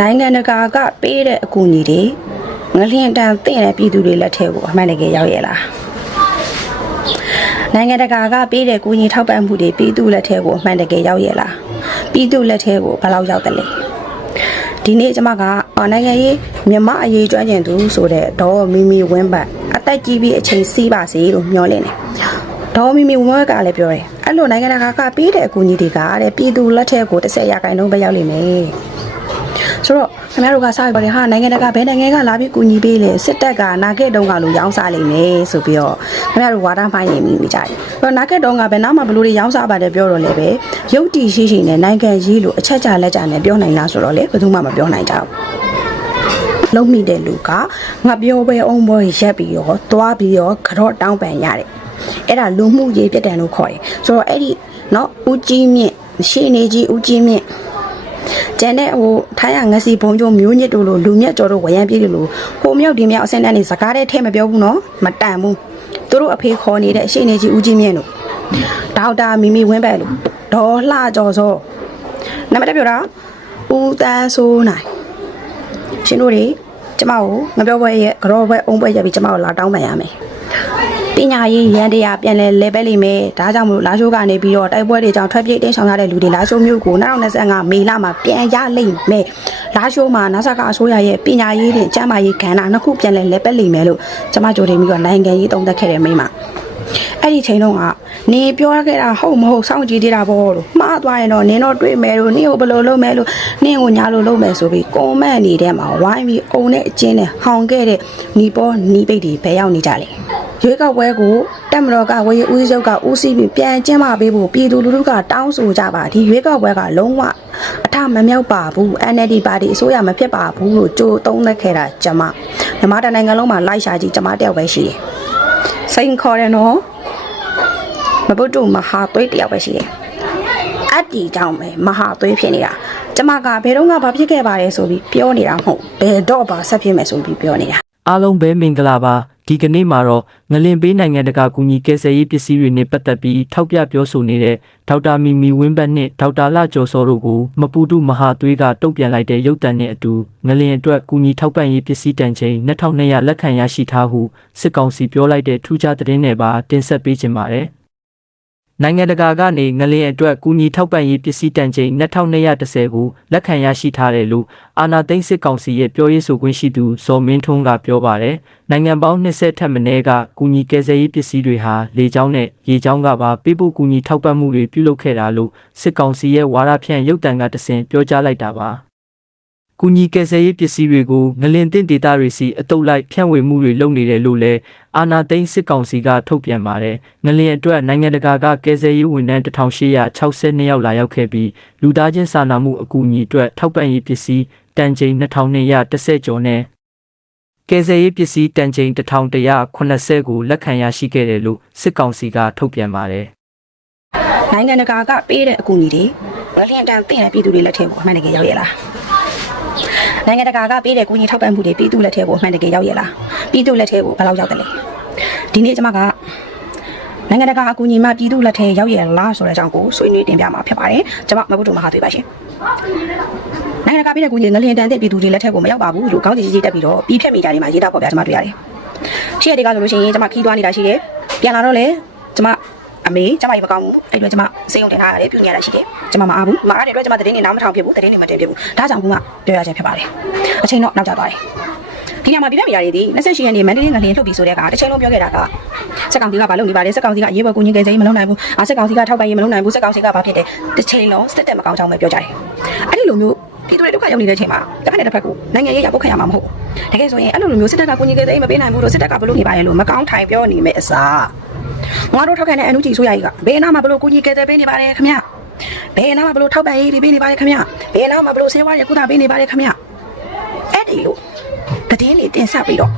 နိုင်ငံတကာကပေးတဲ့အကူအညီတွေငလျင်တန်တင့်တဲ့ပြည်သူတွေလက်ထဲကိုအမှန်တကယ်ရောက်ရဲ့လားနိုင်ငံတကာကပေးတဲ့ကူညီထောက်ပံ့မှုတွေပြည်သူလက်ထဲကိုအမှန်တကယ်ရောက်ရဲ့လားပြည်သူလက်ထဲကိုဘယ်လောက်ရောက်တယ်လဲဒီနေ့ကျွန်မကအော်နိုင်ငံရေးမြမအရေးကျွမ်းကျင်သူဆိုတဲ့ဒေါ်မီမီဝင်းပတ်အသက်ကြီးပြီးအချိန်စီးပါစေလို့မျှော်လင့်တယ်ဒေါ်မီမီဝင်းပတ်ကလည်းပြောတယ်အဲ့လိုနိုင်ငံတကာကပေးတဲ့အကူအညီတွေကတဲ့ပြည်သူလက်ထဲကိုတစ်ဆက်ရခိုင်နှုန်းပဲရောက်လိမ့်မယ် ဆိုတော့ခင်ဗျားတို့ကစားရပါတယ်ဟာနိုင်ငံတကာဘယ်နိုင်ငံကလာပြီးကူညီပေးလဲစစ်တပ်ကနာဂက်တုံးကလို့ရောင်းစားလိမ့်မယ်ဆိုပြီးတော့ခင်ဗျားတို့ဝါဒမှိုင်းနေမိမိကြတယ်။ဆိုတော့နာဂက်တုံးကဘယ်နာမှဘလို့တွေရောင်းစားပါတယ်ပြောတော့လည်းပဲရုပ်တီရှိရှိနဲ့နိုင်ငံရေးလို့အချက်ချလက်ချနဲ့ပြောနိုင်လားဆိုတော့လေဘယ်သူမှမပြောနိုင်ကြဘူး။လုံးမိတဲ့လူကငါပြောပဲအောင်ပွဲရက်ပြီးတော့သွားပြီးတော့ကြော့တောင်းပန်ရတယ်။အဲ့ဒါလူမှုရေးပြတဲ့လို့ခေါ်တယ်။ဆိုတော့အဲ့ဒီနော်ဦးကြီးမြင့်ရှေ့နေကြီးဦးကြီးမြင့် ကျန်တဲ့ဟိုထိုင်းရငစီဘုံကျုံမျိုးညစ်တို့လိုလူမြတ်ကျော်တို့ဝရမ်းပြေးတယ်လို့ဟိုမြောက်ဒီမြောက်အစင်းတန်းနေစကားတဲ့ထဲမပြောဘူးနော်မတန်ဘူးသူတို့အဖေခေါ်နေတဲ့အရှိနေကြီးဦးကြီးမြင့်တို့ဒေါက်တာမီမီဝင်းပဲလို့ဒေါ်လှကျော်စောနံပါတ်တစ်ပြောတာဦးတန်းဆိုးနိုင်ရှင်တို့တွေကျမကိုငပြောပွဲရဲ့ကြောပွဲအုံးပွဲရပြီးကျမကိုလာတောင်းပန်ရမယ် ပညာရေးရန်တရားပြန်လဲလဲပဲလိမ့်မယ်ဒါကြောင့်မလို့လာရှိုးကနေပြီးတော့တိုက်ပွဲတွေကြောင့်ထွက်ပြေးတင်းဆောင်ရတဲ့လူတွေလာရှိုးမျိုးကို2025မေလမှာပြန်ရလိမ့်မယ်လာရှိုးမှာနာဆာကအစိုးရရဲ့ပညာရေးတွေကျန်းမာရေးကဏ္ဍနှစ်ခုပြန်လဲလဲပဲလိမ့်မယ်လို့ကျမကြိုတင်ပြီးတော့နိုင်ငံရေးတုံးသက်ခဲ့တဲ့မိန်းမ အဲ့ဒီချိန်တုန်းကနေပြောခဲ့တာဟုတ်မဟုတ်စောင့်ကြည့်သေးတာပေါ့လို့မှားသွားရင်တော့နင်တော့တွေ့မယ်လို့နင့်ကိုဘယ်လိုလုပ်မယ်လို့နင့်ကိုညာလို့လုပ်မယ်ဆိုပြီးကွန်မန့်နေတဲ့မှာဝိုင်းပြီးအုံနဲ့အကျင်းနဲ့ဟောင်ခဲ့တဲ့နီပေါ်နီပိတ်တွေဘယ်ရောက်နေကြလဲရွေးကောက်ပွဲကိုတက်မတော်ကဝေဦးစုပ်ကဦးစီးပြီးပြန်ကျင်းပပေးဖို့ပြည်သူလူထုကတောင်းဆိုကြပါဒီရွေးကောက်ပွဲကလုံးဝအထမမြောက်ပါဘူး NLD ပါတီအစိုးရမဖြစ်ပါဘူးလို့ကြိုးသုံးသက်ခဲ့တာကျမမြန်မာတိုင်းနိုင်ငံလုံးမှာလိုက်ရှာကြည့်ကျမတယောက်ပဲရှိတယ် စိန်ခေါ်တယ်နော်မဘုဒ္ဓမဟာသွေးတယောက်ပဲရှိတယ်အတ္တီကြောင့်ပဲမဟာသွေးဖြစ်နေတာကျမကဘယ်တော့မှဘာဖြစ်ခဲ့ပါလဲဆိုပြီးပြောနေတာမဟုတ်ဘယ်တော့ပါဆက်ဖြစ်မယ်ဆိုပြီးပြောနေတာအားလုံးပဲမင်္ဂလာပါ ဒီကနေ့မှာတော့ငလင်ပေးနိုင်ငံတကာကူညီကယ်ဆယ်ရေးပစ္စည်းတွေနဲ့ပတ်သက်ပြီးထောက်ပြပြောဆိုနေတဲ့ဒေါက်တာမီမီဝင်းဘတ်နဲ့ဒေါက်တာလကျော်စောတို့ကိုမပူတုမဟာသွေးကတုတ်ပြန်လိုက်တဲ့ရုပ်တံနဲ့အတူငလင်အတွက်ကူညီထောက်ပံ့ရေးပစ္စည်းတန်ချိန်2200လက်ခံရရှိထားဟုစစ်ကောင်စီပြောလိုက်တဲ့ထူးခြားသတင်းတွေပါတင်ဆက်ပေးခြင်းပါတယ် နိုင်ငံတကာကနေငလင်အတွက်ကူညီထောက်ပံ့ရေးပစ္စည်းတန်ချိန်2210ကိုလက်ခံရရှိထားတယ်လို့အာနာသိန်းစစ်ကောင်စီရဲ့ပြောရေးဆိုခွင့်ရှိသူဇော်မင်းထွန်းကပြောပါတယ်။နိုင်ငံပေါင်း20ထက်မနည်းကကူညီကယ်ဆယ်ရေးပစ္စည်းတွေဟာလေကြောင်းနဲ့ရေကြောင်းကပါပေးပို့ကူညီထောက်ပံ့မှုတွေပြုလုပ်ခဲ့တာလို့စစ်ကောင်စီရဲ့ဝါဒဖြန့်ရုပ်တံကတဆင်ပြောကြားလိုက်တာပါ။ ကူညီကယ်ဆယ်ရေးပစ္စည်းတွေကိုငလင်တင့်ဒေတာတွေစီအတုပ်လိုက်ဖြန့်ဝေမှုတွေလုပ်နေတယ်လို့လည်းအာနာသိန်းစစ်ကောင်စီကထုတ်ပြန်ပါတယ်။ငလင်အတွက်နိုင်ငံတကာကကယ်ဆယ်ရေးဝန်ထမ်း1862ယောက်လာရောက်ခဲ့ပြီးလူသားချင်းစာနာမှုအကူအညီအတွက်ထောက်ပံ့ရေးပစ္စည်းတန်ချိန်2210ကျော်နဲ့ကယ်ဆယ်ရေးပစ္စည်းတန်ချိန်1180ကိုလက်ခံရရှိခဲ့တယ်လို့စစ်ကောင်စီကထုတ်ပြန်ပါတယ်။နိုင်ငံတကာကပေးတဲ့အကူအညီတွေငလျင်တန်တင့်တဲ့ပြည်သူတွေလက်ထဲကိုအမှန်တကယ်ရောက်ရဲ့လား နိုင်ငံတကာကပေးတဲ့ကူညီထောက်ပံ့မှုတွေပြည်သူလက်ထဲကိုအမှန်တကယ်ရောက်ရဲ့လားပြည်သူလက်ထဲကိုဘယ်လောက်ရောက်တယ်လဲဒီနေ့ကျွန်မကနိုင်ငံတကာအကူအညီမှပြည်သူလက်ထဲရောက်ရဲ့လားဆိုတဲ့အကြောင်းကိုဆွေးနွေးတင်ပြမှာဖြစ်ပါတယ်ကျွန်မမဘုဒ္ဓမဟာသွေးပါရှင်နိုင်ငံတကာပေးတဲ့ကူညီငလျင်တန်တဲ့ပြည်သူတွေလက်ထဲကိုမရောက်ပါဘူးလို့ခေါင်းကြီးကြီးတက်ပြီးတော့ပြီးဖြတ်မိတာတွေမှာရေးသားပေါ်ပြကျွန်မတွေ့ရတယ်ရှိရတဲ့ကဆိုလို့ရှိရင်ကျွန်မခီးသွားနေတာရှိတယ်ပြန်လာတော့လေကျွန်မ အမေကျမကြီးမကောင်းဘူးအဲ့တော့ကျမစိတ်ုံတင်ထားရတယ်ပြုညရတာရှိတယ်ကျမမအားဘူးမအားတဲ့အတွက်ကျမတရင်နေနားမထောင်ဖြစ်ဘူးတရင်နေမတင်ဖြစ်ဘူးဒါကြောင့်ဘုမပြောရခြင်းဖြစ်ပါတယ်အချိန်တော့နောက်ကျသွားတယ်ဒီညမှာပြပြမိရည်ဒီ28ရက်နေ့မန္တလေးငလျင်လှုပ်ပြီးဆိုတဲ့ကတစ်ချိန်လုံးပြောခဲ့တာကစက်ကောင်စီကဘာလုပ်နေပါလဲစက်ကောင်စီကအရေးပေါ်ကိုညင်ကယ်စိမ်းမလုပ်နိုင်ဘူးအာစက်ကောင်စီကထောက်ပံ့ရေးမလုပ်နိုင်ဘူးစက်ကောင်စီကဘာဖြစ်တယ်တစ်ချိန်လုံးစစ်တက်မကောင်းကြောင်းပဲပြောကြတယ်အဲ့ဒီလိုမျိုးပြည်သူတွေဒုက္ခရောက်နေတဲ့အချိန်မှာတစ်ဖက်နဲ့တစ်ဖက်ကိုနိုင်ငံရေးရပုတ်ခတ်ရမှာမဟုတ်ဘူးတကယ်ဆိုရင်အဲ့လိုလိုမျိုးစစ်တပ်ကကိုညင်ကယ်စိမ်းမပေးနိုင်ဘူးလို့စစ်တပ်ကဘလို့နေပါလဲလို့မကောင်းထိုင်ပြောနေမဲ့အစား ငါတို့ထောက်ခံတဲ့အန်ယူဂျီဆိုရကြီးကဘယ်နာမှာဘလို့ကိုကြီးကဲတဲ့ပေးနေပါလဲခင်ဗျဘယ်နာမှာဘလို့ထောက်ပံ့ရေးတွေပေးနေပါလဲခင်ဗျဘယ်နာမှာဘလို့ဆေးဝါးတွေကုသပေးနေပါလဲခင်ဗျအဲ့ဒီလိုတည်င်းလေးတင်ဆက်ပြီးတော့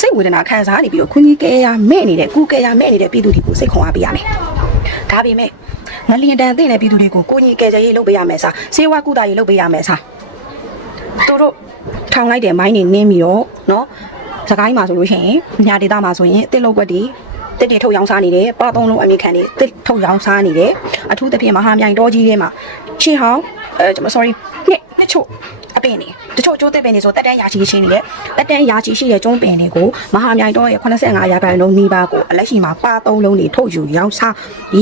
စိတ်ဝေဒနာခံစားနေပြီးတော့ခွန်ကြီးကဲရမဲ့နေတဲ့ကုကဲရမဲ့နေတဲ့ပြည်သူတွေကိုစိတ်ခွန်အားပေးရမယ်ဒါပေမဲ့ငလျင်တန်သိတဲ့ပြည်သူတွေကိုကိုကြီးကဲကြရေးလုပ်ပေးရမယ်စားဆေးဝါးကုသရေးလုပ်ပေးရမယ်စားသူတို့ထောင်လိုက်တဲ့မိုင်းတွေနင်းပြီးတော့နော်စကိုင်းမှာဆိုလို့ရှိရင်ညာဒေတာမှာဆိုရင်အစ်လောက်ွက်တွေ တစ်တီထုတ်ရောင်းစားနေတယ်ပါသုံးလုံးအမိခံနေတစ်ထုတ်ရောင်းစားနေတယ်အထူးသဖြင့်မဟာမြိုင်တော်ကြီးထဲမှာရှေးဟောင်းအဲကျွန်မ sorry နှစ်နှစ်ချို့အပပင်နေတချို့ကျိုးသစ်ပင်နေဆိုတက်တန်းရာချီရှိနေတယ်တက်တန်းရာချီရှိတဲ့ကျုံးပင်တွေကိုမဟာမြိုင်တော့ရဲ့85ရာခိုင်နှုန်းနီးပါးကိုအလက်ရှိမှာပါသုံးလုံးတွေထုတ်ယူရောင်းချ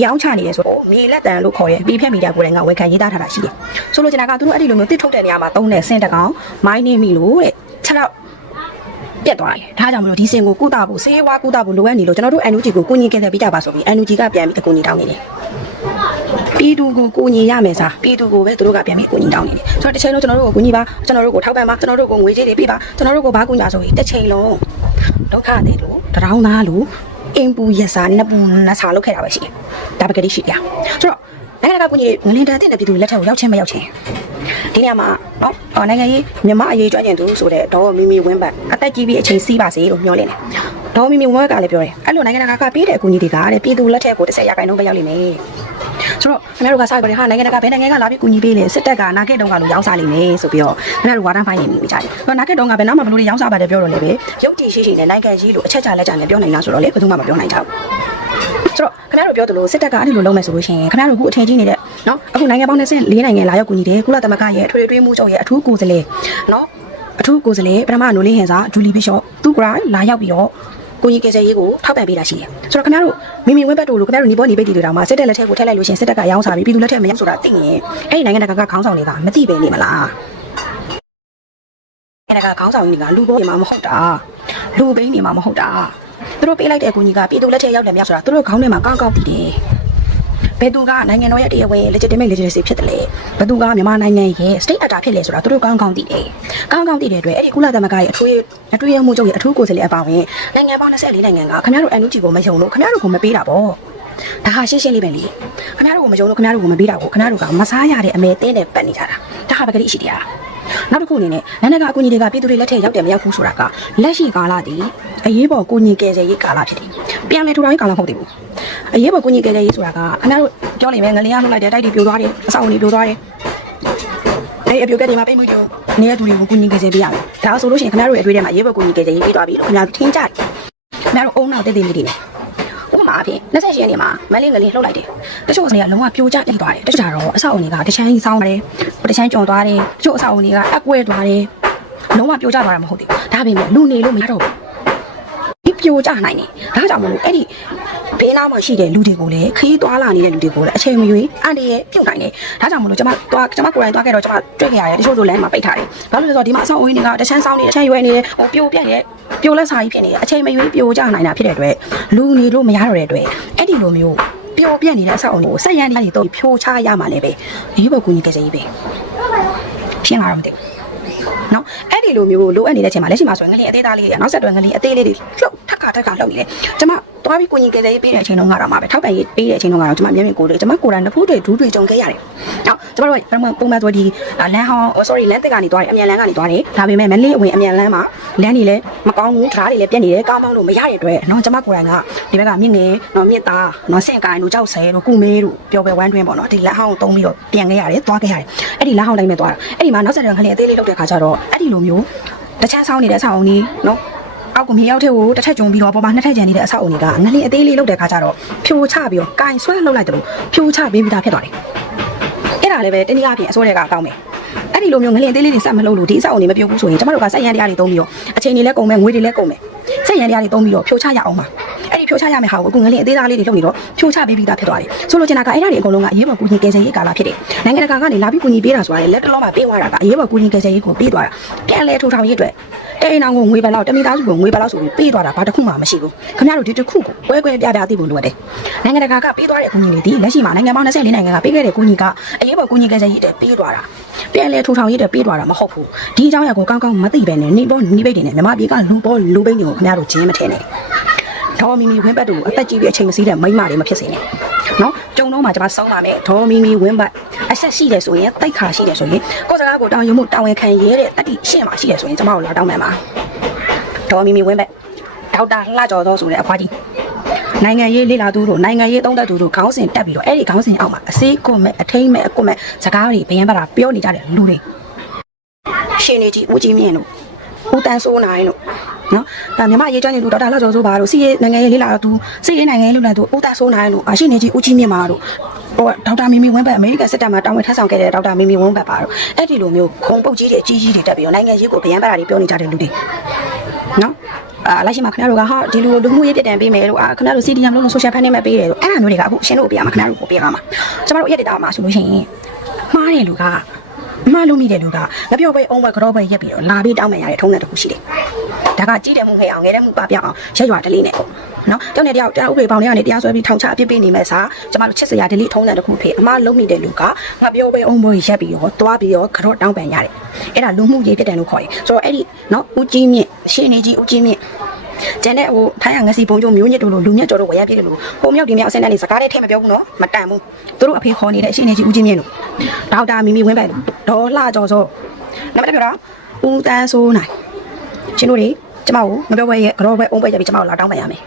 ရောင်းချနေတယ်ဆိုတော့မြေလက်တန်လို့ခေါ်ရဲ့ပြီးဖြတ်မီဒီယာကိုလည်းငါဝယ်ခံရေးသားထားတာရှိတယ်ဆိုလိုချင်တာကသူတို့အဲ့ဒီလိုမျိုးတစ်ထုတ်တဲ့နေရာမှာသုံးတဲ့ဆင်းတကောင်မိုင်းနေမိလို့တဲ့6တော့ ပြတ်သွားတယ်။ဒါကြောင့်မလို့ဒီစင်ကိုကုသဖို့ဆေးဝါးကုသဖို့လိုအပ်နေလို့ကျွန်တော်တို့ NUG ကိုကိုညီခဲ့တဲ့ပြကြပါဆိုပြီး NUG ကပြန်ပြီးအကူညီတောင်းနေတယ်။ပြည်သူကိုကိုညီရမယ်စားပြည်သူကိုပဲသူတို့ကပြန်ပြီးကိုညီတောင်းနေတယ်။ဆိုတော့တစ်ချိန်လုံးကျွန်တော်တို့ကိုကိုညီပါကျွန်တော်တို့ကိုထောက်ပံ့ပါကျွန်တော်တို့ကိုငွေကြေးတွေပေးပါကျွန်တော်တို့ကိုဘာကူညီပါဆိုပြီးတစ်ချိန်လုံးဒုက္ခတွေလို့တရောင်းသားလို့အင်ပူရက်စာနှစ်ပူနှစ်စာလုပ်ခဲ့တာပဲရှိတယ်။ဒါပဲကလေးရှိတယ်။ဆိုတော့နိုင်ငံတကာကိုညီငလင်တန်တဲ့ပြည်သူလက်ထက်ကိုရောက်ချင်းမရောက်ချင်း ဒီနေရာမှာနော်အော်နိုင်ငံရေးမြန်မာအရေးကျွမ်းကျင်သူဆိုတဲ့ဒေါ်မီမီဝင်းဘတ်အသက်ကြီးပြီးအချိန်စီးပါစေလို့ညွှန်လင်းတယ်ဒေါ်မီမီဝင်းဘတ်ကလည်းပြောတယ်အဲ့လိုနိုင်ငံတကာကပေးတဲ့အကူအညီတွေကတဲ့ပြည်သူလက်ထက်ကိုတစ်ဆက်ရခိုင်နှုန်းပဲရောက်လိမ့်မယ်ဆိုတော့ခင်ဗျားတို့ကစားကြတယ်ဟာနိုင်ငံတကာဘယ်နိုင်ငံကလာပြီးကူညီပေးလဲစစ်တပ်ကနာဂက်တုံးကလို့ရောင်းစားလိမ့်မယ်ဆိုပြီးတော့ခင်ဗျားတို့ဝါဒဖိုင်းနေမိကြတယ်။တော့နာဂက်တုံးကဘယ်နောက်မှဘလို့ရောင်းစားပါတယ်ပြောတော့လေပဲရုပ်တည်ရှိရှိနဲ့နိုင်ငံကြီးလို့အချက်ချလက်ချနဲ့ပြောနိုင်လားဆိုတော့လေဘယ်သူမှမပြောနိုင်ကြဘူး။ဆို တော့ခင်ဗျားတို့ပြောသလိုစစ်တပ်ကအဲ့ဒီလိုလုပ်မယ်ဆိုလို့ရှိရင်ခင်ဗျားတို့အခုအထင်ကြီးနေတဲ့နော်အခုနိုင်ငံပေါင်း24နိုင်ငံလာရောက်ကူညီတယ်ကုလသမဂ္ဂရဲ့အထွေထွေမှုချုပ်ရဲ့အထူးကိုယ်စားလှယ်နော်အထူးကိုယ်စားလှယ်ပထမနိုလင်းဟန်စာဂျူလီဘီရှော့သူကလာရောက်ပြီးတော့ကိုကြီးကယ်ဆယ်ရေးကိုထောက်ပံ့ပေးတာရှိတယ်ဆိုတော့ခင်ဗျားတို့မိမိဝင်းဘက်တို့လိုခင်ဗျားတို့ညီပေါ်ညီပိတ်တီတွေတောင်မှစစ်တပ်လက်ထက်ကိုထည့်လိုက်လို့ရှိရင်စစ်တပ်ကရောင်းစားပြီးပြည်သူလက်ထက်မရောက်ဆိုတာသိရင်အဲ့ဒီနိုင်ငံတကာကခေါင်းဆောင်တွေကမသိပဲနေမလားအဲ့ဒါကခေါင်းဆောင်ကြီးကလူပေါ်နေမှာမဟုတ်တာလူပိန်းနေမှာမဟုတ်တာ သူတို့ပေးလိုက်တဲ့အကူကြီးကပြည်သူလက်ထက်ရောက်တယ်မရောက်ဆိုတာသူတို့ခေါင်းထဲမှာကောင်းကောင်းသိတယ်ဘယ်သူကနိုင်ငံတော်ရဲ့တရားဝင် legitimate legitimacy ဖြစ်တယ်လဲဘယ်သူကမြန်မာနိုင်ငံရဲ့ state actor ဖြစ်လဲဆိုတာသူတို့ကောင်းကောင်းသိတယ်ကောင်းကောင်းသိတဲ့အတွက်အဲ့ဒီကုလသမဂ္ဂရဲ့အထူးအထူးရမှုချုပ်ရဲ့အထူးကိုယ်စားလှယ်အပါဝင်နိုင်ငံပေါင်း24နိုင်ငံကခင်ဗျားတို့ NUG ကိုမယုံလို့ခင်ဗျားတို့ကိုမပေးတာပေါ့ဒါဟာရှင်းရှင်းလေးပဲလေခင်ဗျားတို့ကိုမယုံလို့ခင်ဗျားတို့ကိုမပေးတာကိုခင်ဗျားတို့ကမစားရတဲ့အမဲတင်းနဲ့ပတ်နေကြတာဒါဟာပကတိရှိတရား နောက်တစ်ခုအနေနဲ့နိုင်ငံတကာအကူအညီတွေကပြည်သူတွေလက်ထက်ရောက်တယ်မရောက်ဘူးဆိုတာကလက်ရှိကာလတည်အရေးပေါ်ကိုညီကယ်ဆယ်ရေးကာလဖြစ်တယ်ပြန်လဲထူထောင်ရေးကာလမဟုတ်သေးဘူးအရေးပေါ်ကိုညီကယ်ဆယ်ရေးဆိုတာကခင်ဗျားတို့ပြောနေမယ်ငလျားလှုပ်လိုက်တယ်တိုက်တွေပြိုသွားတယ်အဆောက်အအုံတွေပြိုသွားတယ်အဲ့အပြိုပြက်တွေမှာပိတ်မှုကြုံနေတဲ့သူတွေကိုကိုညီကယ်ဆယ်ပေးရတယ်ဒါဆိုလို့ရှိရင်ခင်ဗျားတို့ရဲ့အတွေ့အထဲမှာအရေးပေါ်ကိုညီကယ်ဆယ်ရေးပေးသွားပြီလို့ခင်ဗျားတို့ထင်ကြတယ်ခင်ဗျားတို့အုံနောက်တည်တည်လေးတွေနဲ့ဥပမာ အဖြစ်28ရက်နေ့မှာမလေးငလင်းလှုပ်လိုက်တယ်တချို့ကနေကလုံးဝပြိုကျပြိသွားတယ်တချို့ကတော့အဆောက်အုံတွေကတချမ်းကြီးစောင်းတယ်တချမ်းကျွံသွားတယ်တချို့အဆောက်အုံတွေကအကွဲသွားတယ်လုံးဝပြိုကျသွားတာမဟုတ်သေးဘူးဒါပေမဲ့လူနေလို့မရတော့ဘူး ဒီပြိုကျနိုင်တယ်ဒါကြောင့်မလို့အဲ့ဒီဘေးနားမှာရှိတဲ့လူတွေကိုလည်းခီးသွားလာနေတဲ့လူတွေကိုလည်းအချိန်မရွေးအန်ဒီရဲ့ပြုတ်နိုင်တယ်ဒါကြောင့်မလို့ကျွန်မသွားကျွန်မကိုယ်တိုင်သွားခဲ့တော့ကျွန်မတွေ့ခဲ့ရတယ်တချို့ဆိုလမ်းမှာပိတ်ထားတယ်ဘာလို့လဲဆိုတော့ဒီမှာအဆောက်အုံတွေကတချမ်းစောင်းနေတချမ်းရွယ်နေတယ်ဟိုပြိုပြက်ရဲ့ပြိုလက်စာကြီးဖြစ်နေတယ်အချိန်မရွေးပြိုကျနိုင်တာဖြစ်တဲ့အတွက်လူနေလို့မရတော့တဲ့အတွက်အဲ့ဒီလိုမျိုးပျော်ပြက်နေတဲ့အဆောက်အုံကိုဆက်ရန်တွေတော့ဖြိုချရမှာလည်းပဲရေးဖို့ကူညီကြစေရေးပဲရှင်းလာတော့မသိဘူး နော်အဲ့ဒီလိုမျိုးလိုအပ်နေတဲ့အချိန်မှာလက်ရှိမှာဆိုရင်ငလျင်အသေးသားလေးတွေနောက်ဆက်တွဲငလျင်အသေးလေးတွေလှုပ်ထက်ခါထက်ခါလှုပ်နေတယ်ကျွန်မ သွားပြီးကိုကြီးကယ်ဆယ်ရေးပေးတဲ့အချိန်တုန်းကတော့မှာပဲထောက်ပံ့ရေးပေးတဲ့အချိန်တုန်းကတော့ကျွန်မမျက်မြင်ကိုယ်တွေကျွန်မကိုယ်တိုင်နှစ်ဖူးတွေဒူးတွေကြုံခဲ့ရတယ်နော်ကျွန်တော်တို့ကပုံမှန်ဆိုဒီလမ်းဟောင်း sorry လမ်းတက်ကနေသွားတယ်အမြန်လမ်းကနေသွားတယ်ဒါပေမဲ့မလေးအဝင်အမြန်လမ်းမှာလမ်းတွေလည်းမကောင်းဘူးဓာတ်တွေလည်းပြက်နေတယ်ကောင်းမောင်းလို့မရတဲ့အတွက်နော်ကျွန်မကိုယ်တိုင်ကဒီဘက်ကမြင့်ငယ်နော်မြင့်သားနော်ဆင့်ကိုင်းတို့ကြောက်ဆဲတို့ကုမေးတို့ပျော်ပဲဝမ်းတွင်းပေါ့နော်ဒီလမ်းဟောင်းတုံးပြီးတော့ပြန်ခဲ့ရတယ်သွားခဲ့ရတယ်အဲ့ဒီလမ်းဟောင်းတိုင်းပဲသွားတာအဲ့ဒီမှာနောက်ဆက်တွဲငလျင်အသေးလေးလှုပ်တဲ့ခါကျတော့အဲ့ဒီလိုမျိုးတခြားဆောင်းနေတဲ့အဆောက်အုံကြီးနော် အောက်ကမြေရောက်တဲ့ကိုတစ်ထက်ကျုံပြီးတော့ပေါ်မှာနှစ်ထက်ကျန်နေတဲ့အဆောက်အုံတွေကငလင်းအသေးလေးလောက်တဲ့ခါကျတော့ဖြိုချပြီးတော့ကင်ဆွဲလောက်လိုက်တယ်လို့ဖြိုချပေးပြီးသားဖြစ်သွားတယ်အဲ့ဒါလည်းပဲတနည်းအားဖြင့်အစိုးရကအကောင်းမယ်အဲ့ဒီလိုမျိုးငလင်းအသေးလေးတွေစက်မလုပ်လို့ဒီအဆောက်အုံတွေမပြုတ်ဘူးဆိုရင်ကျမတို့ကစက်ရန်တရားတွေသုံးပြီးတော့အချိန်တွေလည်းကုန်မယ်ငွေတွေလည်းကုန်မယ်စက်ရန်တရားတွေသုံးပြီးတော့ဖြိုချရအောင်ပါအဲ့ဒီ ဖြိုချရမယ့်ဟာကိုအခုငလင်းအသေးသားလေးတွေလုပ်ပြီးတော့ဖြိုချပေးပြီးသားဖြစ်သွားတယ်ဆိုလိုချင်တာကအဲ့ဒါတွေအကုန်လုံးကအရေးပေါ်ကူညီကယ်ဆယ်ရေးကာလဖြစ်တယ်နိုင်ငံတကာကနေလာပြီးကူညီပေးတာဆိုတာလေလက်တလုံးမှာပေးသွားတာကအရေးပေါ်ကူညီကယ်ဆယ်ရေးကိုပေးသွားတာပြန်လဲထူထောင်ရေးအတွက်တဲ့အိမ်အောင်ကိုငွေဘယ်လောက်တမိသားစုကိုငွေဘယ်လောက်ဆိုပြီးပေးသွားတာဘာတစ်ခုမှမရှိဘူးခင်ဗျားတို့ဒီတစ်ခုကိုကွဲကွဲပြားပြားသိဖို့လိုတယ်နိုင်ငံတကာကပေးသွားတဲ့အကူအညီတွေဒီလက်ရှိမှာနိုင်ငံပေါင်း24နိုင်ငံကပေးခဲ့တဲ့အကူအညီကအရေးပေါ်ကူညီကယ်ဆယ်ရေးတဲ့ပေးသွားတာပြန်လဲထူထောင်ရေးတဲ့ပေးသွားတာမဟုတ်ဘူးဒီအကြောင်းအရာကိုကောင်းကောင်းမသိပဲနဲ့နေပေါ်နေပိတ်တွေနဲ့မြမပြေကလူပေါ်လူပိတ်တွေကိုခင်ဗျားတို့ဂျင်းမထင်နဲ့ ဒေါ်မီမီဝင်းဘတ်တို့အသက်ကြီးပြီးအချိန်မစည်းတဲ့မိန်းမတွေမဖြစ်စေနဲ့နော်ကြုံတော့မှကျွန်မဆုံးပါမယ်ဒေါ်မီမီဝင်းဘတ်အဆက်ရှိတယ်ဆိုရင်တိတ်ခါရှိတယ်ဆိုရင်ကိုယ်စကားကိုတောင်းရမှုတောင်းဝင်ခံရဲတဲ့တတိရှင်းမှာရှိတယ်ဆိုရင်ကျွန်မတို့လာတောင်းမှန်ပါဒေါ်မီမီဝင်းဘက်ဒေါက်တာလှကျော်သောဆိုတဲ့အဖွားကြီးနိုင်ငံရေးလေ့လာသူတို့နိုင်ငံရေးသုံးသပ်သူတို့ခေါင်းစဉ်တက်ပြီးတော့အဲ့ဒီခေါင်းစဉ်အောက်မှာအစေးကွန်မဲ့အထိမ့်မဲ့အကွန်မဲ့စကားတွေဘယံပါတာပြောနေကြတဲ့လူတွေရှင်နေကြီးဦးကြီးမြင့်တို့ဦးတန်းစိုးနိုင်တို့ နော်ဒါမြမရေးချမ်းနေသူဒေါက်တာလှကျော်ဆိုပါတို့စီရေးနိုင်ငံရေးလေ့လာသူစီရေးနိုင်ငံရေးလေ့လာသူဦးတန်းစိုးနိုင်တို့အရှင်နေကြီးဦးကြီးမြင့်ပါတို့ဟိုဒေါက်တာမီမီဝင်းဘတ်အမေရိကန်စစ်တပ်မှာတာဝန်ထမ်းဆောင်ခဲ့တဲ့ဒေါက်တာမီမီဝင်းဘတ်ပါတော့အဲ့ဒီလိုမျိုးခုံပုတ်ကြီးတွေအကြီးကြီးတွေတက်ပြီးတော့နိုင်ငံရေးကိုဗျံပါတာတွေပြောနေကြတဲ့လူတွေနော်အာလိုက်ရှိမှာခင်ဗျားတို့ကဟာဒီလူလူမှုရေးပြတ်တန်ပေးမယ်လို့အာခင်ဗျားတို့ CDM လို့လို့ social funding မဲ့ပေးတယ်လို့အဲ့ဒါမျိုးတွေကအခုရှင်းလို့ပြရမှာခင်ဗျားတို့ကိုပြရမှာကျမတို့ရက်တက်တာမှာဆိုလို့ရှိရင်မှားတဲ့လူက မှားလို့မိတဲ့လူကငပြောပဲအုံးပဲကြောပဲရက်ပြီးတော့လာပြီးတောင်းပန်ရတဲ့ထုံးတဲ့တစ်ခုရှိတယ်ဒါကကြည့်တယ်မှုငယ်အောင်ငယ်တဲ့မှုပပြောင်းအောင်ရက်ရွာတလေးနဲ့ပေါ့နော်တောင်းတဲ့တယောက်တရားဥပဒေပေါင်းတွေကနေတရားစွဲပြီးထောင်ချအပြစ်ပေးနေမဲ့စာကျမတို့ချစ်စရာဒလိထုံးတဲ့တစ်ခုဖြစ်အမှားလုံးမိတဲ့လူကငပြောပဲအုံးပဲရက်ပြီးတော့တွားပြီးတော့ကြောတောင်းပန်ရတယ်အဲ့ဒါလူမှုရေးပြတ်တယ်လို့ခေါ်တယ်ဆိုတော့အဲ့ဒီနော်ဦးကြီးမြင့်ရှင်းနေကြီးဦးကြီးမြင့် ကျန်တဲ့ဟိုထိုင်းရငစီဘုံကျုံမျိုးညစ်တို့လိုလူညက်ကြော်တို့ဝရပြည့်တယ်လို့ဟိုမြောက်ဒီမြောက်အစင်းနဲ့စကားတဲ့ထဲမပြောဘူးနော်မတန်ဘူးသူတို့အဖေခေါ်နေတဲ့အရှင်နေကြီးဦးချင်းမြင့်တို့ဒေါက်တာမီမီဝင်းပဲလို့ဒေါ်လှကျော်စောနံပါတ်ပြောတာဦးတန်းစိုးနိုင်ရှင်တို့တွေကျမကိုမပြောဘဲရဲ့ကြောပဲအုံးပဲကြပြီးကျမကိုလာတောင်းပန်ရမယ်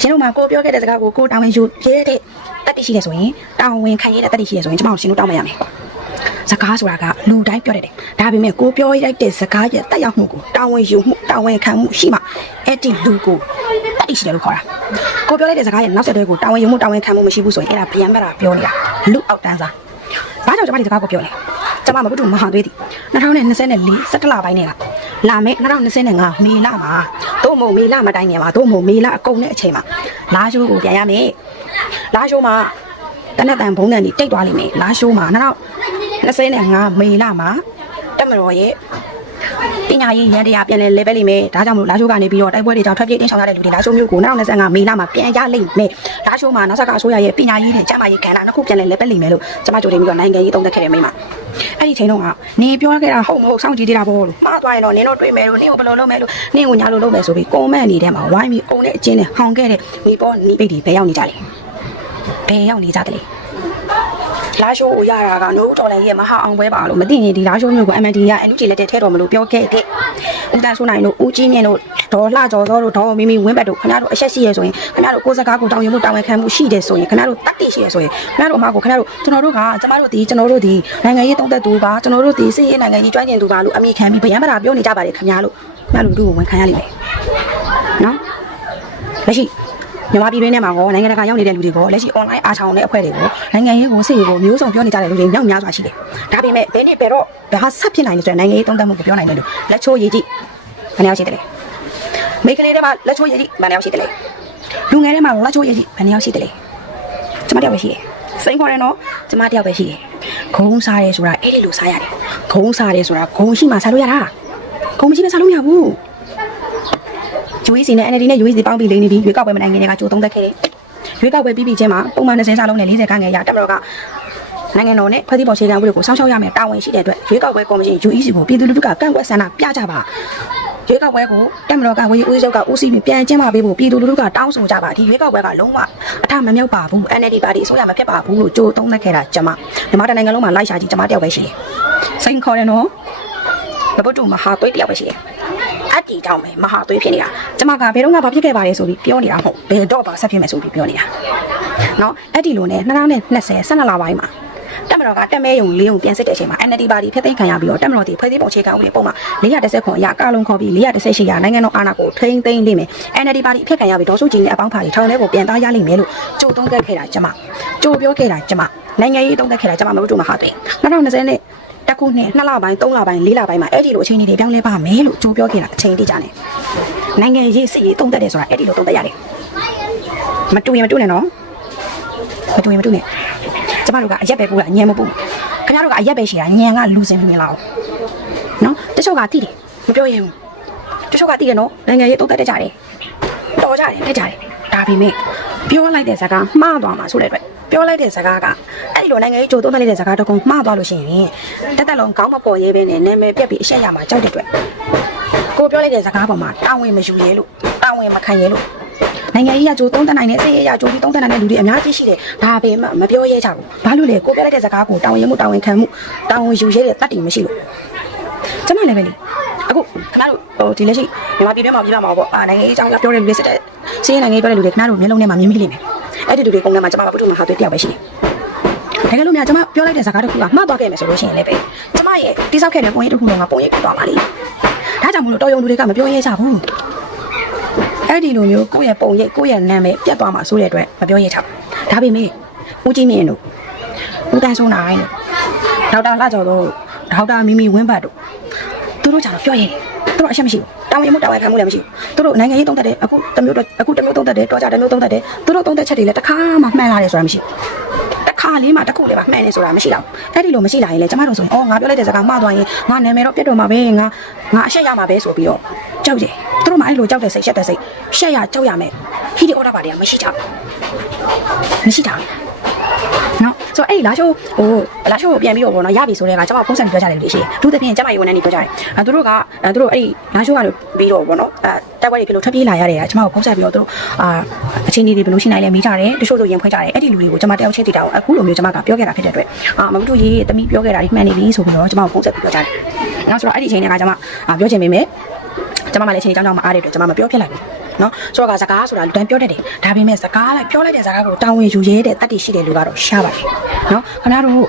ရှင်တို့မှာကိုပြောခဲ့တဲ့စကားကိုကိုတောင်းဝင်ယူရဲတဲ့တက်တိရှိတယ်ဆိုရင်တောင်းဝင်ခံရတဲ့တက်တိရှိတယ်ဆိုရင်ကျမကိုရှင်တို့တောင်းပန်ရမယ် စကားဆိုတာကလူတိုင်းပြောတယ်ဒါပေမဲ့ကိုပြောရိုက်တဲ့စကားရဲ့တက်ရောက်မှုကိုတောင်းဝင်ယူမှုတောင်းဝင်ခံမှုရှိမှအဲ့ဒီလူကိုတက်တိရှိတယ်လို့ခေါ်တာကိုပြောလိုက်တဲ့စကားရဲ့နောက်ဆက်တွဲကိုတောင်းဝင်ယူမှုတောင်းဝင်ခံမှုမရှိဘူးဆိုရင်အဲ့ဒါဗျံမတာပြောနေတာလူအောက်တန်းစားဘာကြောင့်ကျွန်မဒီစကားကိုပြောလဲကျွန်မမဘုဒ္ဓမဟာသွေးသည်2024 17လပိုင်းနဲ့ကလာမယ့်2025မေလမှာတို့မို့မေလမတိုင်းငယ်မှာတို့မို့မေလအကုန်တဲ့အချိန်မှာလာရှိုးကိုပြန်ရမယ်လာရှိုးမှာတနက်တန်ဘုံတန်ကြီးတိတ်သွားလိမ့်မယ်လာရှိုးမှာ 2025မေလမှာတက်မတော်ရဲ့ပညာရေးရန်တရားပြန်လဲ level လိမ့်မယ်ဒါကြောင့်မလို့လာရှိုးကနေပြီးတော့တိုက်ပွဲတွေကြောင့်ထွက်ပြေးတင်းရှောင်ရတဲ့လူတွေလာရှိုးမျိုးကို2025မေလမှာပြန်ရလိမ့်မယ်လာရှိုးမှာနောက်ဆက်ကအစိုးရရဲ့ပညာရေးနဲ့ကျန်းမာရေးကဏ္ဍနှစ်ခုပြန်လဲ level လိမ့်မယ်လို့ကျွန်မကြိုတင်ပြီးတော့နိုင်ငံရေးသုံးသပ်ခဲ့တယ်မိမအဲ့ဒီချိန်တုန်းကနေပြောခဲ့တာဟုတ်မဟုတ်စောင့်ကြည့်သေးတာပေါ့လို့မှားသွားရင်တော့နင်းတို့တွေးမယ်လို့နင်းကိုဘယ်လိုလုပ်မယ်လို့နင်းကိုညာလို့လုပ်မယ်ဆိုပြီးကွန်မန့်နေတဲ့မှာဝိုင်းပြီးအုံနဲ့အချင်းနဲ့ဟောင်ခဲ့တဲ့မိပေါ်နီးပိတ်တွေဘယ်ရောက်နေကြလဲဘယ်ရောက်နေကြတယ်လဲ လာရှိုးကိုရတာကနိုးတော်လည်းရဲ့မဟာအောင်ပွဲပါလို့မသိရင်ဒီလာရှိုးမျိုးကို MND က NUG လက်ထဲထဲတော်မလို့ပြောခဲ့တဲ့ဦးတန်းဆိုးနိုင်တို့ဦးကြီးမြင့်တို့ဒေါ်လှကျော်စောတို့ဒေါ်မီမီဝင်းဘတ်တို့ခင်ဗျားတို့အဆက်ရှိရဆိုရင်ခင်ဗျားတို့ကိုယ်စကားကိုတောင်းရင်မှုတောင်းဝင်ခံမှုရှိတယ်ဆိုရင်ခင်ဗျားတို့တတ်သိရှိရဆိုရင်ခင်ဗျားတို့အမကိုခင်ဗျားတို့ကျွန်တော်တို့ကကျမတို့ဒီကျွန်တော်တို့ဒီနိုင်ငံရေးတုံးသက်သူပါကျွန်တော်တို့ဒီစစ်ရေးနိုင်ငံရေးကျွမ်းကျင်သူပါလို့အမိခံပြီးဗျံမတာပြောနေကြပါတယ်ခင်ဗျားတို့ခင်ဗျားတို့တို့ကိုဝန်ခံရလိမ့်မယ်နော်လက်ရှိ မြန်မာပြည်တွင်းထဲမှာကောနိုင်ငံတကာရောက်နေတဲ့လူတွေကလက်ရှိ online အားချောင်းတဲ့အဖွဲ့တွေကိုနိုင်ငံရေးကိုစစ်ရေးကိုမျိုးစုံပြောနေကြတဲ့လူတွေမြောက်များစွာရှိတယ်။ဒါပေမဲ့ဘယ်နှစ်ဘယ်တော့ဘာဆက်ဖြစ်နိုင်လဲဆိုရင်နိုင်ငံရေးတုံးတက်မှုကိုပြောနိုင်တယ်လို့လက်ချိုးရေးကြည့်။ဘယ်နှယောက်ရှိတယ်လဲ။မိန်းကလေးတွေမှာလက်ချိုးရေးကြည့်ဘယ်နှယောက်ရှိတယ်လဲ။လူငယ်တွေမှာလက်ချိုးရေးကြည့်ဘယ်နှယောက်ရှိတယ်လဲ။ကျမတယောက်ပဲရှိတယ်။စိန်ခေါ်တယ်နော်။ကျမတယောက်ပဲရှိတယ်။ဂုံးစားရဲဆိုတာအဲ့ဒီလိုစားရတယ်။ဂုံးစားရဲဆိုတာဂုံရှိမှစားလို့ရတာ။ဂုံမရှိမှစားလို့မရဘူး။ UEC နဲ့ NLD နဲ့ UEC ပေါင်းပြီးလိမ့်နေပြီးရွေးကောက်ပွဲမနိုင်ခင်တွေကကြိုသုံးသက်ခဲ့တယ်။ရွေးကောက်ပွဲပြီးပြီးချင်းမှာပုံမှန်20စာလုံးနဲ့40ခန်းငယ်ရတက်မတော်ကနိုင်ငံတော်နဲ့ဖွဲ့စည်းပုံအခြေခံဥပဒေကိုစောင့်ရှောက်ရမယ်တာဝန်ရှိတဲ့အတွက်ရွေးကောက်ပွဲကော်မရှင် UEC ကိုပြည်သူလူထုကကန့်ကွက်ဆန္ဒပြကြပါရွေးကောက်ပွဲကိုတက်မတော်ကဝေးဦးချုပ်ကဦးစီးပြီးပြန်ကျင်းပပေးဖို့ပြည်သူလူထုကတောင်းဆိုကြပါဒီရွေးကောက်ပွဲကလုံးဝအထမမြောက်ပါဘူး NLD ပါတီအစိုးရမဖြစ်ပါဘူးလို့ကြိုသုံးသက်ခဲ့တာကျွန်မမြန်မာတိုင်းနိုင်ငံလုံးမှာလိုက်ရှာကြည့်ကျွန်မတယောက်ပဲရှိတယ်စိန်ခေါ်တယ်နော်ဘဘတူမဟာသွေးတယောက်ပဲရှိတယ် အတီတောင်းမယ်မဟာသွေးဖြစ်နေတာကျမကဘယ်တော့မှဘာဖြစ်ခဲ့ပါလဲဆိုပြီးပြောနေတာမဟုတ်ဘယ်တော့ပါဆက်ဖြစ်မယ်ဆိုပြီးပြောနေတာနော်အဲ့ဒီလိုနဲ့2020 12လပိုင်းမှာတက်မတော်ကတက်မဲယုံလေးယုံပြန်စစ်တဲ့အချိန်မှာ NLD ပါတီဖျက်သိမ်းခံရပြီးတော့တက်မတော်တီဖွဲ့စည်းပုံခြေခံဥပဒေပုံမှာ419အရာကာလုံခေါ်ပြီး418ရာနိုင်ငံတော်အာဏာကိုထိန်းသိမ်းလိမ့်မယ် NLD ပါတီဖျက်ခံရပြီးဒေါ်စုကြည်နဲ့အပေါင်းဖာတွေထောင်ထဲကိုပြန်သားရလိမ့်မယ်လို့ကြိုသုံးခဲ့ခဲ့တာကျမကြိုပြောခဲ့တာကျမနိုင်ငံရေးသုံးသက်ခဲ့တာကျမမတို့တို့မှာဟာတွေ့2020နဲ့ တစ်ခုနှစ်2လပိုင်း3လပိုင်း4လပိုင်းမှာအဲ့ဒီလိုအချိန်တွေပြောင်းလဲပါမယ်လို့ကြိုပြောခဲ့တာအချိန်တိကျနေနိုင်ငံရေးစစ်ရေးတုံးတက်တယ်ဆိုတာအဲ့ဒီလိုတုံးတက်ရတယ်မတူရင်မတူနဲ့နော်မတူရင်မတူနဲ့ကျမတို့ကအရက်ပဲပူတာညံမပူခင်ဗျားတို့ကအရက်ပဲရှိတာညံကလူစင်လူမြင်လာအောင်နော်တချို့ကတိတယ်မပြောရင်ဘူးတချို့ကတိတယ်နော်နိုင်ငံရေးတုံးတက်တတ်ကြတယ်တော်ကြတယ်တက်ကြတယ်ဒါပေမဲ့ပြောလိုက်တဲ့ဇာကမှားသွားမှာဆိုတဲ့အတွက် ပြောလိုက်တဲ့ဇာကကအဲ့ဒီလိုနိုင်ငံရေးကြိုတုံးတက်လိုက်တဲ့ဇာကတကုံမှားသွားလို့ရှိရင်တက်တက်လုံးခေါင်းမပေါ်ရဲပဲနဲ့နာမည်ပြက်ပြီးအရှက်ရမှာကြောက်တဲ့အတွက်ကိုပြောလိုက်တဲ့စကားပေါ်မှာတာဝန်မယူရဲလို့တာဝန်မခံရဲလို့နိုင်ငံရေးရကြိုးသုံးသက်နိုင်တဲ့စိတ်ရရကြိုးပြီးသုံးသက်နိုင်တဲ့လူတွေအများကြီးရှိတယ်ဒါပေမဲ့မပြောရဲကြဘူးဘာလို့လဲကိုပြောလိုက်တဲ့စကားကိုတာဝန်ရမှုတာဝန်ခံမှုတာဝန်ယူရဲတဲ့တတ်တည်မရှိလို့ကျမလည်းပဲလေအခုခင်ဗျားတို့ဟိုဒီလက်ရှိမြန်မာပြည်ထဲမှာပြည်မှာပေါ့အာနိုင်ငံရေးအကြောင်းပြောတဲ့လူတွေစစ်တဲ့စီးရင်နိုင်ငံရေးပြောတဲ့လူတွေခင်ဗျားတို့မျက်လုံးထဲမှာမြင်မိလိမ့်မယ် အဲ့ဒီလူတွေကုန်းထဲမှာကျမကပုထုမှာဟာတွေ့တယောက်ပဲရှိတယ်တကယ်လို့များကျမပြောလိုက်တဲ့စကားတစ်ခုကမှားသွားခဲ့မယ်ဆိုလို့ရှိရင်လည်းပဲကျမရဲ့တိစောက်ခဲ့တဲ့ပုံရိပ်တစ်ခုလုံးကပုံရိပ်ပြသွားပါလိမ့်ဒါကြောင့်မလို့တော်ရုံလူတွေကမပြောရဲကြဘူးအဲ့ဒီလိုမျိုးကိုယ့်ရဲ့ပုံရိပ်ကိုယ့်ရဲ့နာမည်ပြတ်သွားမှာဆိုတဲ့အတွက်မပြောရဲချဘူးဒါပေမဲ့ဦးကြီးမြင့်တို့ဦးတန်းစိုးနိုင်တို့ဒေါက်တာလှကျော်တို့ဒေါက်တာမီမီဝင်းဘတ်တို့သူတို့ကြတော့ပြောရင်သူတို့အရှက်မရှိဘူး တောင်းရင်မှုတောင်းရခံမှုလည်းမရှိဘူးသူတို့နိုင်ငံရေးတုံးတက်တယ်အခုတစ်မျိုးတော့အခုတစ်မျိုးတုံးတက်တယ်တော်ကြတစ်မျိုးတုံးတက်တယ်သူတို့တုံးတက်ချက်တွေလည်းတစ်ခါမှမှန်လာတယ်ဆိုတာမရှိဘူးတစ်ခါလေးမှတစ်ခုလေးမှမှန်နေဆိုတာမရှိတော့အဲ့ဒီလိုမရှိလာရင်လေကျမတို့ဆိုရင်အော်ငါပြောလိုက်တဲ့စကားမှားသွားရင်ငါနာမည်တော့ပြတ်တော့မှာပဲငါငါအရှက်ရမှာပဲဆိုပြီးတော့ကြောက်တယ်သူတို့မှအဲ့လိုကြောက်တဲ့စိတ်ရှက်တဲ့စိတ်ရှက်ရကြောက်ရမယ်ဟီဒီအော်ဒါပါတွေကမရှိကြဘူးမရှိတာ နော်ဆိုတော့အဲ့ဒီလာရှိုးဟိုလာရှိုးကိုပြန်ပြီးတော့ဗောနော်ရပြီဆိုတဲ့ကကျွန်မဖုန်းဆက်ပြီးပြောကြတယ်လို့ရှိရင်သူတပြင်းကျမယူနေနေပြောကြတယ်အဲသူတို့ကအဲသူတို့အဲ့ဒီလာရှိုးကတော့ပြီးတော့ဗောနော်အဲတက်ဝဲတွေဖြစ်လို့ထွက်ပြေးလာရတဲ့ကကျွန်မကိုဖုန်းဆက်ပြီးတော့သူတို့အာအချင်းကြီးတွေဘယ်လိုရှိနိုင်လဲမေးကြတယ်တချို့ဆိုရင်ဖွင့်ကြတယ်အဲ့ဒီလူတွေကိုကျွန်မတယောက်ချင်းတည်တာကိုအခုလိုမျိုးကျွန်မကပြောခဲ့တာဖြစ်တဲ့အတွက်အာမမတို့ရေးတမိပြောခဲ့တာဒီမှန်နေပြီဆိုပြီးတော့ကျွန်မကိုဖုန်းဆက်ပြီးပြောကြတယ်နော်ဆိုတော့အဲ့ဒီအချိန်တွေကကျွန်မအာပြောချင်ပေမဲ့ကျွန်မမလည်းအချိန်အကြောင်းကြောင့်မအားတဲ့အတွက်ကျွန်မမပြောဖြစ်လိုက်ဘူး နော်ဆိုတော့ကစကားဆိုတာလူတိုင်းပြောတတ်တယ်ဒါပေမဲ့စကားလိုက်ပြောလိုက်တဲ့စကားကိုတာဝန်ယူရဲတဲ့တတ်တည်ရှိတဲ့လူကတော့ရှားပါတယ်နော်ခင်ဗျားတို့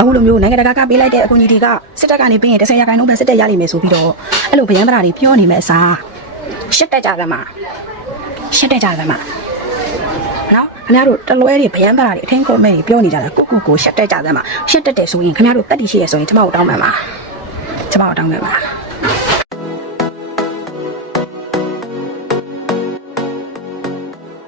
အခုလိုမျိုးနိုင်ငံတကာကပေးလိုက်တဲ့အကူအညီတွေကစစ်တပ်ကနေပေးရင်10ရာခိုင်နှုန်းပဲစစ်တပ်ရလိမ့်မယ်ဆိုပြီးတော့အဲ့လိုဗျမ်းပရာတွေပြောနေမဲ့အစားရှစ်တက်ကြသမှာရှစ်တက်ကြသမှာနော်ခင်ဗျားတို့တလွဲတွေဗျမ်းပရာတွေအထင်းကုန်မဲ့တွေပြောနေကြတာကိုကိုကိုရှစ်တက်ကြသမှာရှစ်တက်တယ်ဆိုရင်ခင်ဗျားတို့တတ်တည်ရှိရဆိုရင်ကျမတို့တောင်းပန်ပါကျမတို့တောင်းပန်ပါ